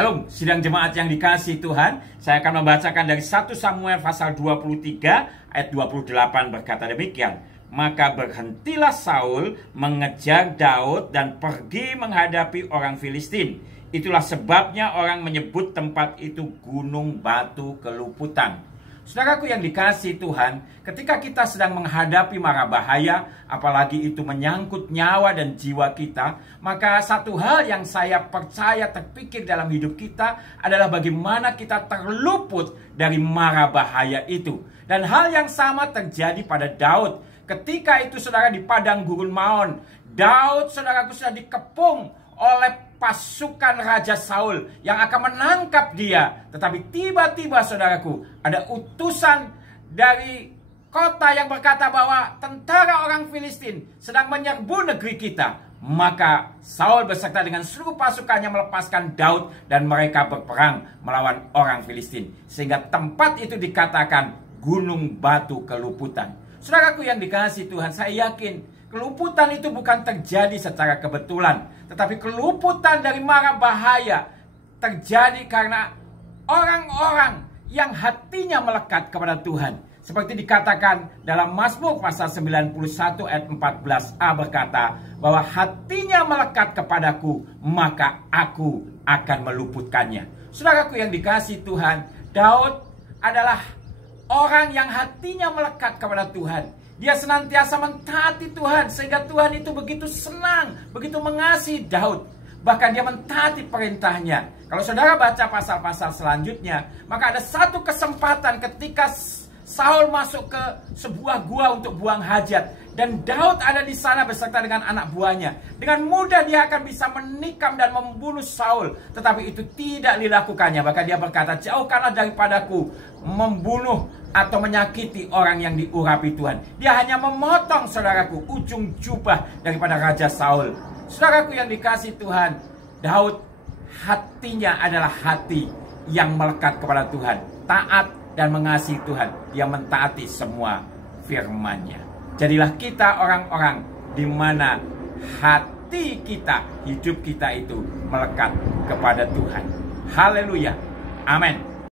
Shalom, sidang jemaat yang dikasihi Tuhan. Saya akan membacakan dari 1 Samuel pasal 23 ayat 28 berkata demikian. Maka berhentilah Saul mengejar Daud dan pergi menghadapi orang Filistin. Itulah sebabnya orang menyebut tempat itu Gunung Batu Keluputan. Saudaraku yang dikasihi Tuhan, ketika kita sedang menghadapi mara bahaya, apalagi itu menyangkut nyawa dan jiwa kita, maka satu hal yang saya percaya terpikir dalam hidup kita adalah bagaimana kita terluput dari mara bahaya itu. Dan hal yang sama terjadi pada Daud. Ketika itu saudara di padang gurun Maon, Daud saudaraku sudah dikepung oleh pasukan Raja Saul yang akan menangkap dia. Tetapi tiba-tiba saudaraku, ada utusan dari kota yang berkata bahwa tentara orang Filistin sedang menyerbu negeri kita. Maka Saul beserta dengan seluruh pasukannya melepaskan Daud dan mereka berperang melawan orang Filistin. Sehingga tempat itu dikatakan Gunung Batu Keluputan. Saudaraku yang dikasihi Tuhan, saya yakin keluputan itu bukan terjadi secara kebetulan, tetapi keluputan dari mara bahaya terjadi karena orang-orang yang hatinya melekat kepada Tuhan. Seperti dikatakan dalam Mazmur pasal 91 ayat 14a berkata bahwa hatinya melekat kepadaku, maka aku akan meluputkannya. Saudaraku yang dikasihi Tuhan, Daud adalah orang yang hatinya melekat kepada Tuhan. Dia senantiasa mentaati Tuhan sehingga Tuhan itu begitu senang, begitu mengasihi Daud. Bahkan dia mentaati perintahnya. Kalau saudara baca pasal-pasal selanjutnya, maka ada satu kesempatan ketika Saul masuk ke sebuah gua untuk buang hajat. Dan Daud ada di sana beserta dengan anak buahnya. Dengan mudah dia akan bisa menikam dan membunuh Saul. Tetapi itu tidak dilakukannya. Bahkan dia berkata, jauhkanlah daripadaku membunuh atau menyakiti orang yang diurapi Tuhan. Dia hanya memotong saudaraku ujung jubah daripada Raja Saul. Saudaraku yang dikasihi Tuhan, Daud hatinya adalah hati yang melekat kepada Tuhan. Taat dan mengasihi Tuhan. Dia mentaati semua firman-Nya. Jadilah kita orang-orang di mana hati kita, hidup kita itu melekat kepada Tuhan. Haleluya. Amin.